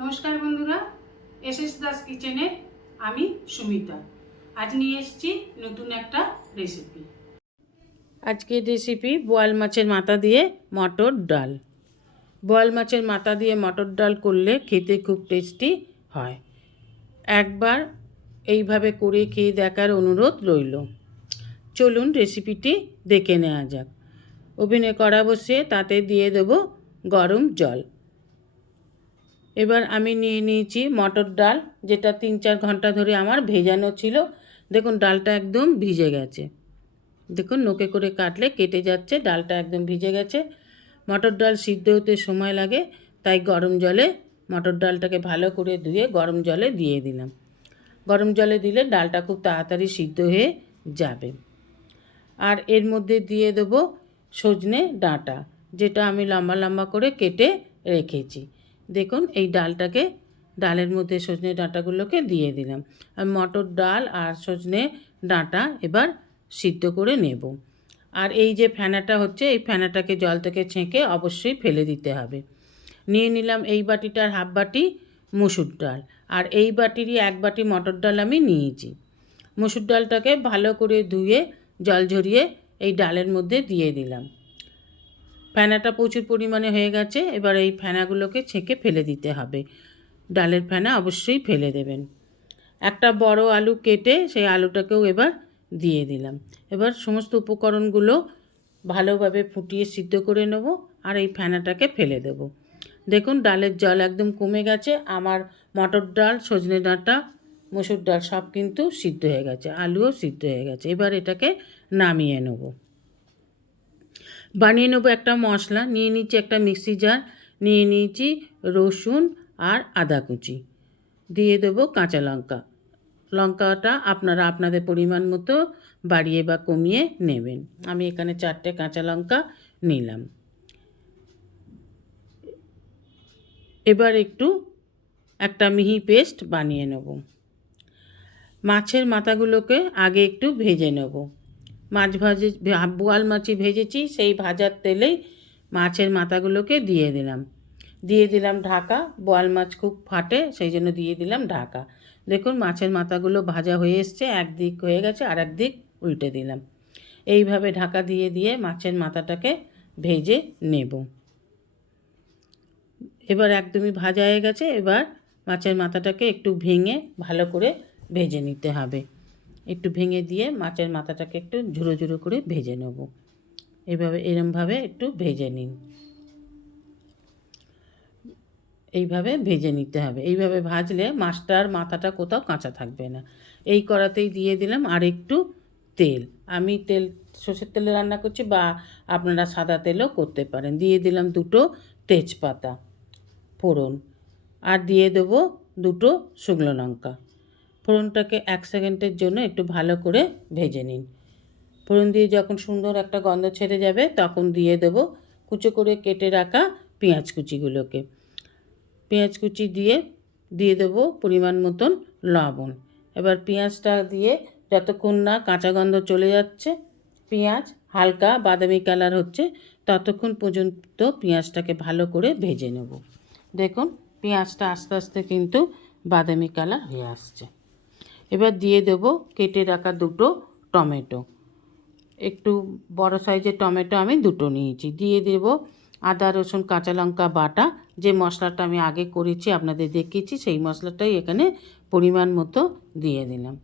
নমস্কার বন্ধুরা S S Das কিচেনে আমি সুমিতা। আজ নিয়ে এসেছি নতুন একটা রেসিপি আজকের রেসিপি বোয়াল মাছের মাথা দিয়ে মটর ডাল। বোয়াল মাছের মাথা দিয়ে মটর ডাল করলে খেতে খুব টেস্টি হয়। একবার এইভাবে করে খেয়ে দেখার অনুরোধ রইল। চলুন রেসিপিটি দেখে নেওয়া যাক। ওভেনে কড়া বসিয়ে তাতে দিয়ে দেবো গরম জল। এবার আমি নিয়ে নিয়েছি মটর ডাল, যেটা তিন চার ঘণ্টা ধরে আমার ভেজানো ছিল। দেখুন, ডালটা একদম ভিজে গেছে। দেখুন, নোকে করে কাটলে কেটে যাচ্ছে, ডালটা একদম ভিজে গেছে। মটর ডাল সিদ্ধ হতে সময় লাগে, তাই গরম জলে মটর ডালটাকে ভালো করে ধুয়ে গরম জলে দিয়ে দিলাম। গরম জলে দিলে ডালটা খুব তাড়াতাড়ি সিদ্ধ হয়ে যাবে। আর এর মধ্যে দিয়ে দেবো সজনে ডাঁটা, যেটা আমি লম্বা লম্বা করে কেটে রেখেছি। দেখুন, এই ডালটাকে, ডালের মধ্যে সজনে ডাঁটাগুলোকে দিয়ে দিলাম। আর মটর ডাল আর সজনে ডাঁটা এবার সিদ্ধ করে নেব। আর এই যে ফেনাটা হচ্ছে, এই ফেনাটাকে জল থেকে ছেঁকে অবশ্যই ফেলে দিতে হবে। নিয়ে নিলাম এই বাটিটার হাফ বাটি মুসুর ডাল। আর এই বাটিরই এক বাটি মটর ডাল আমি নিয়েছি। মুসুর ডালটাকে ভালো করে ধুয়ে, জল ঝরিয়ে এই ডালের মধ্যে দিয়ে দিলাম। ফেনাটা প্রচুর পরিমাণে হয়ে গেছে, এবার এই ফেনাগুলোকে ছেঁকে ফেলে দিতে হবে। ডালের ফেনা অবশ্যই ফেলে দেবেন। একটা বড় আলু কেটে সেই আলুটাকেও এবার দিয়ে দিলাম। এবার সমস্ত উপকরণগুলো ভালোভাবে ফুটিয়ে সিদ্ধ করে নেব আর এই ফেনাটাকে ফেলে দেব। দেখুন, ডালের জল একদম কমে গেছে। আমার মটর ডাল, সজনে ডাঁটা, মসুর ডাল সব কিন্তু সিদ্ধ হয়ে গেছে, আলুও সিদ্ধ হয়ে গেছে। এবার এটাকে নামিয়ে নেব। বানিয়ে নেব একটা মশলা, নিয়ে নিচ্ছি একটা মিক্সি জার নিয়ে নিয়েছি রসুন আর আদা কুচি। দিয়ে দেবো কাঁচা লঙ্কা। লঙ্কাটা আপনারা আপনাদের পরিমাণ মতো বাড়িয়ে বা কমিয়ে নেবেন। আমি এখানে চারটে কাঁচা লঙ্কা নিলাম। এবার একটু একটা মিহি পেস্ট বানিয়ে নেব। মাছের মাথাগুলোকে আগে একটু ভেজে নেব। মাছ ভাজে, বোয়াল মাছই ভেজেছি, সেই ভাজার তেলেই মাছের মাথাগুলোকে দিয়ে দিলাম। দিয়ে দিলাম ঢাকা, বোয়াল মাছ খুব ফাটে, সেই জন্য দিয়ে দিলাম ঢাকা। দেখুন মাছের মাথাগুলো ভাজা হয়ে এসছে, একদিক হয়ে গেছে আর একদিক উল্টে দিলাম। এইভাবে ঢাকা দিয়ে দিয়ে মাছের মাথাটাকে ভেজে নেব। এবার একদমই ভাজা হয়ে গেছে, এবার মাছের মাথাটাকে একটু ভেঙে ভালো করে ভেজে নিতে হবে। একটু ভেঙে দিয়ে মাছের মাথাটাকে একটু ঝুড়ো ঝুড়ো করে ভেজে নেব। এইভাবে এরমভাবে একটু ভেজে নিন। এইভাবে ভেজে নিতে হবে। এইভাবে ভাজলে মাছটার মাথাটা কোথাও কাঁচা থাকবে না। এই কড়াতেই দিয়ে দিলাম আর একটু তেল। আমি তেল, সর্ষের তেলে রান্না করছি বা আপনারা সাদা তেলও করতে পারেন। দিয়ে দিলাম দুটো তেজপাতা ফোড়ন। আর দিয়ে দেবো দুটো শুকনো লঙ্কা। ফোড়নটাকে এক সেকেন্ডের জন্য একটু ভালো করে ভেজে নিন। ফোড়ন দিয়ে যখন সুন্দর একটা গন্ধ ছেড়ে যাবে, তখন দিয়ে দেবো কুচো করে কেটে রাখা পেঁয়াজ কুচিগুলোকে। পেঁয়াজ কুচি দিয়ে দিয়ে দেবো পরিমাণ মতন লবণ। এবার পেঁয়াজটা দিয়ে যতক্ষণ না কাঁচা গন্ধ চলে যাচ্ছে, পেঁয়াজ হালকা বাদামি কালার হচ্ছে, ততক্ষণ পর্যন্ত পেঁয়াজটাকে ভালো করে ভেজে নেব। দেখুন, পেঁয়াজটা আস্তে আস্তে কিন্তু বাদামি কালার হয়ে আসছে। এবার দিয়ে দেব কেটে রাখা দুটো টমেটো। একটু বড় সাইজের টমেটো আমি দুটো নিয়েছি। দিয়ে দেব আদা, রসুন, কাঁচা লঙ্কা বাটা। যে মশলাটা আমি আগে করেছি, আপনাদের দেখিয়েছি, সেই মশলাটাই এখানে পরিমাণ মতো দিয়ে দিলাম।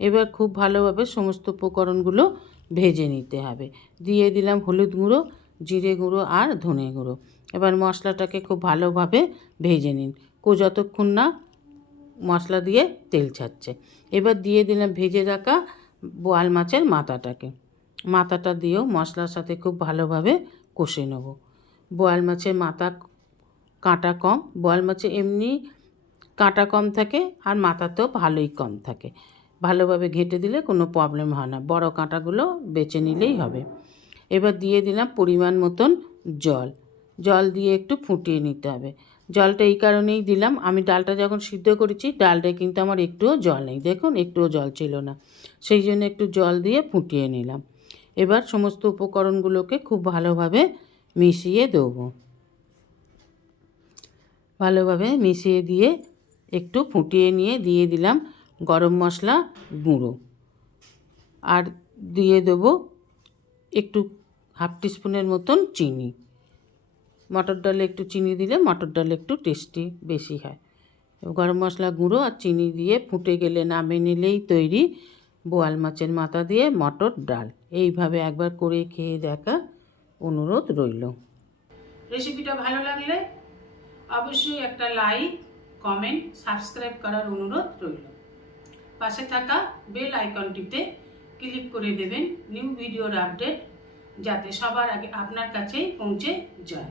এবার খুব ভালোভাবে সমস্ত উপকরণগুলো ভেজে নিতে হবে। দিয়ে দিলাম হলুদ গুঁড়ো, জিরে গুঁড়ো আর ধনে গুঁড়ো। এবার মশলাটাকে খুব ভালোভাবে ভেজে নিন। কো যতক্ষণ না মশলা দিয়ে তেল ছাড়ছে। এবার দিয়ে দিলাম ভেজে রাখা বোয়াল মাছের মাথাটাকে। মাথাটা দিয়েও মশলার সাথে খুব ভালোভাবে কষে নেব। বোয়াল মাছের মাথা কাঁটা কম। বোয়াল মাছে এমনি কাঁটা কম থাকে আর মাথাতেও ভালোই কম থাকে। ভালোভাবে ঘেটে দিলে কোনো প্রবলেম হয় না। বড় কাঁটাগুলো বেছে নিলেই হবে। এবার দিয়ে দিলাম পরিমাণ মতন জল। জল দিয়ে একটু ফুটিয়ে নিতে হবে। জলটা এই কারণেই দিলাম। আমি ডালটা যখন সিদ্ধ করেছি, ডালটায় কিন্তু আমার একটুও জল নেই। দেখুন, একটুও জল ছিল না। সেই জন্য একটু জল দিয়ে ফুটিয়ে নিলাম। এবার সমস্ত উপকরণগুলোকে খুব ভালোভাবে মিশিয়ে দেবো। ভালোভাবে মিশিয়ে দিয়ে একটু ফুটিয়ে নিয়ে দিয়ে দিলাম গরম মশলা গুঁড়ো। আর দিয়ে দেবো একটু হাফ টিস্পুনের মতন চিনি। মটর ডালে একটু চিনি দিলে মটর ডালে একটু টেস্টি বেশি হয়। গরম মশলা গুঁড়ো আর চিনি দিয়ে ফুটে গেলে নামে নিলেই তৈরি বোয়াল মাছের মাথা দিয়ে মটর ডাল। এইভাবে একবার করে খেয়ে দেখা অনুরোধ রইল। রেসিপিটা ভালো লাগলে অবশ্যই একটা লাইক, কমেন্ট, সাবস্ক্রাইব করার অনুরোধ রইল। পাশে থাকা বেল আইকনটিতে ক্লিক করে দেবেন নিউ ভিডিওর আপডেট, যাতে সবার আগে আপনার কাছেই পৌঁছে যায়।